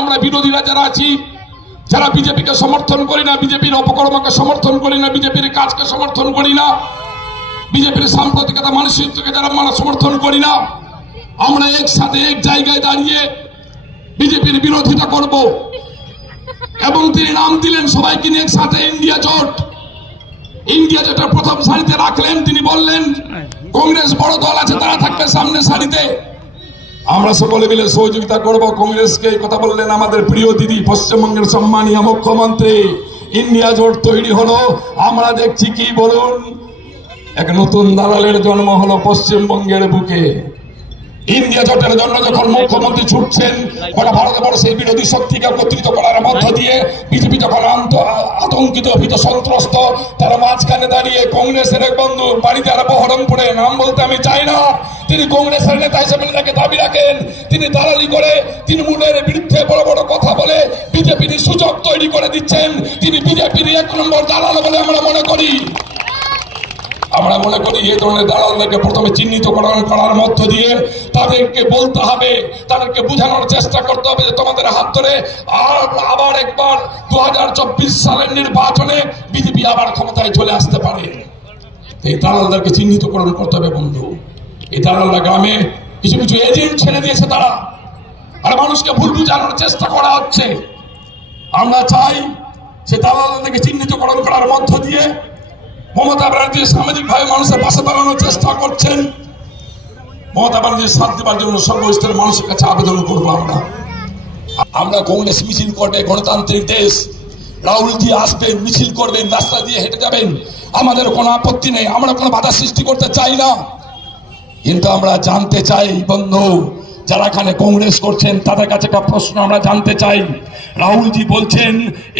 আমরা বিরোধীরা যারা আছি, যারা বিজেপিকে সমর্থন করি না, বিজেপির অপকর্মকে সমর্থন করি না, বিজেপির কাজকে সমর্থন করি না, বিজেপির সাম্প্রতিকতা মানসিকতাকে যারা আমরা সমর্থন করি না, আমরা একসাথে এক জায়গায় দাঁড়িয়ে বিজেপির বিরোধিতা করব। এবং তিনি নাম দিলেন সবাইকে নিয়ে একসাথে ইন্ডিয়া জোট। ইন্ডিয়া জোটের প্রথম সারিতে রাখলেন। তিনি বললেন কংগ্রেস বড় দল আছে, তারা থাকবে সামনে সারিতে, আমরা সকলে মিলে সহযোগিতা করব কংগ্রেসকে। এই কথা বললেন আমাদের প্রিয় দিদি, পশ্চিমবঙ্গের সম্মানীয় মুখ্যমন্ত্রী। ইন্ডিয়া জোট তৈরি হলো। আমরা দেখছি কি বলুন, এক নতুন দালালের জন্ম হলো পশ্চিমবঙ্গের বুকে। ইন্ডিয়া জোটের জন্য যখন মুখ্যমন্ত্রী ছুটছেন, গোটা ভারতবর্ষের বিরোধী শক্তিকে একত্রিত করার মধ্য দিয়ে বিজেপি যখন আতঙ্কিত ভীত সন্ত্রস্ত, তারা মাঝখানে দাঁড়িয়ে কংগ্রেসের এক বন্ধু বাড়িতে আর বহরমপুরে, নাম বলতে আমি চাই না, তিনি কংগ্রেসের নেতা হিসেবে তাকে দাবি রাখেন। তিনি দালালি করে তৃণমূলের বিরুদ্ধে বড় বড় কথা বলে বিজেপির সুযোগ তৈরি করে দিচ্ছেন। তিনি বিজেপির 1 নম্বর দালাল বলে আমরা মনে করি। এই ধরনের দালালদেরকে প্রথমে চিহ্নিত করার মধ্য দিয়ে তাদেরকে বলতে হবে, তাদেরকে বোঝানোর চেষ্টা করতে হবে যে তোমাদের হাত ধরে আবার একবার 2024 সালের নির্বাচনে বিজেপি আবার ক্ষমতায় চলে আসতে পারে। এই দালালদেরকে চিহ্নিতকরণ করতে হবে বন্ধু। এই দালালরা গ্রামে কিছু কিছু এজেন্ট ছেড়ে দিয়েছে তারা, আর মানুষকে ভুল বুঝানোর চেষ্টা করা হচ্ছে। আমরা চাই সে দালালদেরকে চিহ্নিতকরণ করার মধ্য দিয়ে মমতা ব্যানার্জি সামাজিকভাবে মানুষের পাশে দাঁড়ানোর চেষ্টা করছেন। মমতা ব্যানার্জির সাথ দেওয়ার জন্য সর্বস্তরের মানুষের কাছে আবেদন করবো। আমরা কংগ্রেস মিছিল করবে, গণতান্ত্রিক দেশ, রাহুলজি আসবেন, মিছিল করবেন, রাস্তা দিয়ে হেঁটে যাবেন, আমাদের কোনো আপত্তি নেই, আমরা কোনো বাধা সৃষ্টি করতে চাই না। কিন্তু আমরা জানতে চাই বন্ধু, যারা এখানে কংগ্রেস করছেন তাদের কাছে একটা প্রশ্ন আমরা জানতে চাই। রাহুলজি বলছেন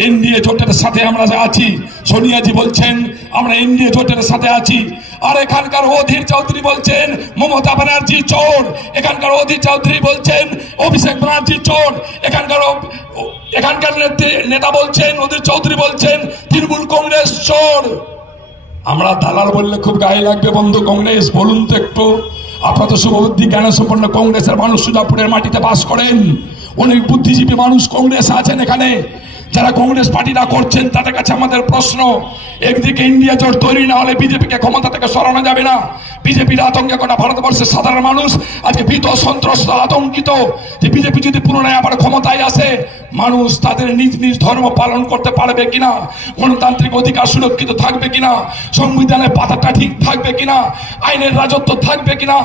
এনডিএ জোটের সাথে আমরা আছি, সোনিয়াজি বলছেন আমরা এনডিএ জোটের সাথে আছি, আর এখানকার অধীর চৌধুরী বলছেন মমতা ব্যানার্জি চোর, এখানকার অধীর চৌধুরী বলছেন অভিষেক ব্যানার্জি চোর, এখানকার নেতা বলছেন, অধীর চৌধুরী বলছেন তৃণমূল কংগ্রেস চোর। আমরা দালাল বললে খুব গায়ে লাগবে বন্ধু। কংগ্রেস বলুন তো একটু, আপনারা তো শুভবুদ্ধি জ্ঞান সম্পন্ন কংগ্রেসের মানুষ, সুজাপুরের মাটিতে বাস করেন, অনেক বুদ্ধিজীবী মানুষ কংগ্রেস আছেন এখানে। যারা কংগ্রেস পার্টিরা করছেন তাদের কাছে আমাদের প্রশ্ন, একদিকে ইন্ডিয়া জোট তৈরি না হলে বিজেপিকে ক্ষমতা থেকে সরানো যাবে না। বিজেপির আতঙ্কে গোটা ভারতবর্ষের সাধারণ মানুষ আজকে ভীত সন্ত্রস্ত আতঙ্কিত যে বিজেপি যদি পুনরায় আবার ক্ষমতায় আসে মানুষ তাদের নিজ নিজ ধর্ম পালন করতে পারবে কিনা, গণতান্ত্রিক অধিকার সুরক্ষিত থাকবে কিনা, সংবিধানের পাতাটা ঠিক থাকবে কিনা, আইনের রাজত্ব থাকবে কিনা,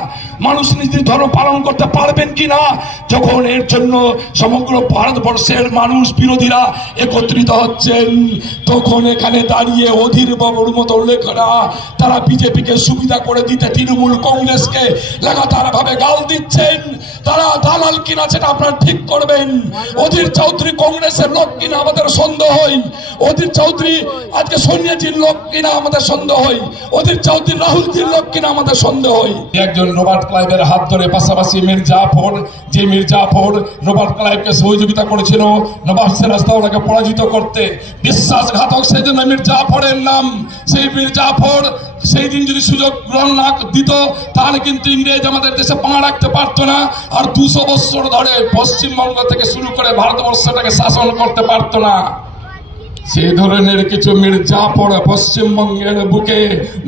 মানুষ নিজ নিজ ধর্ম পালন করতে পারবেন কিনা। যখন এর জন্য সমগ্র ভারতবর্ষের মানুষ বিরোধীরা একত্রিত হচ্ছেন, তখন এখানে দাঁড়িয়ে অধীর বাবুর মতো লেখরা তারা বিজেপিকে সুবিধা করে দিতে তৃণমূল কংগ্রেসকে লাগাতার ভাবে গাল দিচ্ছেন। তারা দালাল কিনা সেটা আপনারা ঠিক করবেন। অধীর চৌধুরী কংগ্রেসের লোক কিনা আমাদের সন্দেহ হয়, অধীর চৌধুরী আজকে সোনিয়াজির লোক কিনা আমাদের সন্দেহ হয়, অধীর চৌধুরী রাহুলজির লোক কিনা আমাদের সন্দেহ হয়। একজন রবার্ট ক্লাইভের হাত ধরে পাশাপাশি মীর জাফর, যে মীর জাফর রবার্ট ক্লাইভকে সহযোগিতা করেছিল নবাব সিরাজদৌলাকে পরাজিত করতে, বিশ্বাসঘাতক সেই জন্য মীর জাফরের নাম। সেই মীর জাফর সেই দিন যদি সুযোগ গ্রহণ না দিত তাহলে কিন্তু ইংরেজ আমাদের দেশে পা রাখতে পারতো না, আর 200 বছর ধরে পশ্চিমবঙ্গ থেকে শুরু করে ভারতবর্ষটাকে শাসন করতে পারতো না। সেই ধরনের কিছু মীর জাফর পশ্চিমবঙ্গের বুকে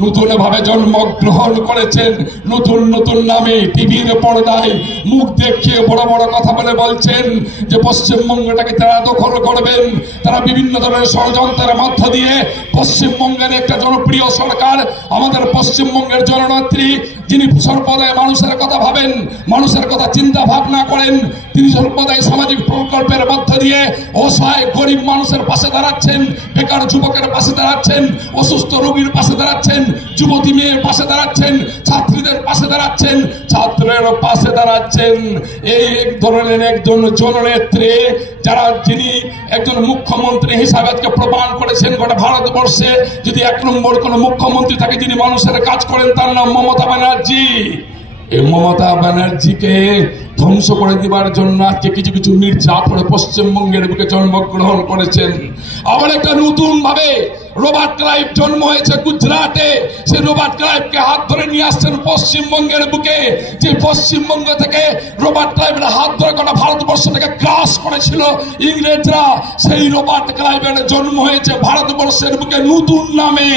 নতুন ভাবে জন্মগ্রহণ করেছেন, নতুন নতুন নামে টিভির পর্দায় মুখ দেখিয়ে বড় বড় কথা বলে বলছেন যে পশ্চিমবঙ্গটাকে তারা দখল করবেন। তারা বিভিন্ন ধরনের ষড়যন্ত্রের মধ্য দিয়ে পশ্চিমবঙ্গের একটা জনপ্রিয় সরকার, আমাদের পশ্চিমবঙ্গের জননেত্রী, যিনি সর্বদাই মানুষের কথা ভাবেন, মানুষের কথা চিন্তা ভাবনা করেন, তিনি সর্বদাই সামাজিক প্রকল্পের মধ্য দিয়ে অসহায় গরিব মানুষের পাশে দাঁড়াচ্ছেন, বেকার যুবকের পাশে দাঁড়াচ্ছেন, অসুস্থ রোগীর পাশে দাঁড়াচ্ছেন, যুবতী মেয়ের পাশে দাঁড়াচ্ছেন, ছাত্রীদের পাশে দাঁড়াচ্ছেন, ছাত্রের পাশে দাঁড়াচ্ছেন। এই এক ধরনের একজন জননেত্রী, যিনি একজন মুখ্যমন্ত্রী হিসাবে আজকে প্রমাণ করেছেন গোটা ভারতবর্ষে যদি 1 নম্বর কোন মুখ্যমন্ত্রী থাকে যিনি মানুষের কাজ করেন তার নাম মমতা ব্যানার্জি। এই মমতা ব্যানার্জিকে ধ্বংস করে দিবার জন্য আজকে কিছু কিছু মীর জাফর পশ্চিমবঙ্গের বুকে জন্মগ্রহণ করেছেন। আবার একটা নতুন ভাবে রবার্ট ক্লাইভ জন্ম হয়েছে গুজরাটে, সেই রবার্ট ক্লাইভকে হাত ধরে নিয়ে আসছেন পশ্চিমবঙ্গের বুকে। যে পশ্চিমবঙ্গ থেকে রবার্ট ক্লাইভের হাত ধরে গোটা ভারতবর্ষ থেকে গ্রাস করেছিল ইংরেজরা, সেই রবার্ট ক্লাইভের জন্ম হয়েছে ভারতবর্ষের বুকে নতুন নামে।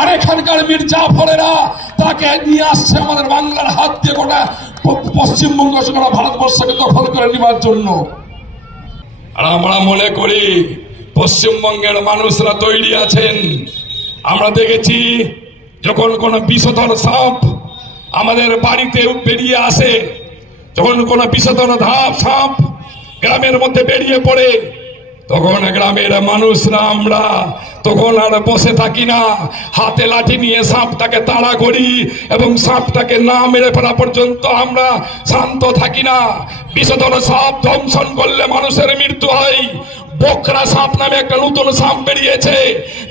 আর এখানকার মির্জাফরেরা তাকে নিয়ে আসছে আমাদের বাংলার হাত দিয়ে গোটা পশ্চিমবঙ্গ গোটা ভারতবর্ষকে দখল করে নেবার জন্য। আর আমরা মনে করি পশ্চিমবঙ্গের মানুষরা তৈরি আছেন। আমরা দেখেছি যখন কোনো বিষধর সাপ আমাদের বাড়িতে বেরিয়ে আসে, যখন কোনো বিষধর সাপ গ্রামের মধ্যে বেরিয়ে পড়ে, তখন গ্রামের মানুষরা আমরা তখন আর বসে থাকি না, হাতে লাঠি নিয়ে সাপটাকে তাড়া করি এবং সাপটাকে না মেরে ফেলা পর্যন্ত আমরা শান্ত থাকি না। বিষধর সাপ দংশন করলে মানুষের মৃত্যু হয়। বকরা সাপ নামে একটা নতুন সাপ বেরিয়েছে,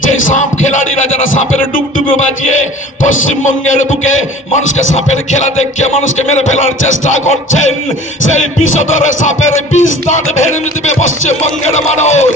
যে সাপ খেলাড়িরা যারা সাপের ডুবডুবে বাজিয়ে পশ্চিমবঙ্গের বুকে মানুষকে সাপের খেলা দেখিয়ে মানুষকে মেরে ফেলার চেষ্টা করছেন, সেই বিষধর সাপের বিষ দাঁত ভেঙে দেবে পশ্চিমবঙ্গের মানুষ।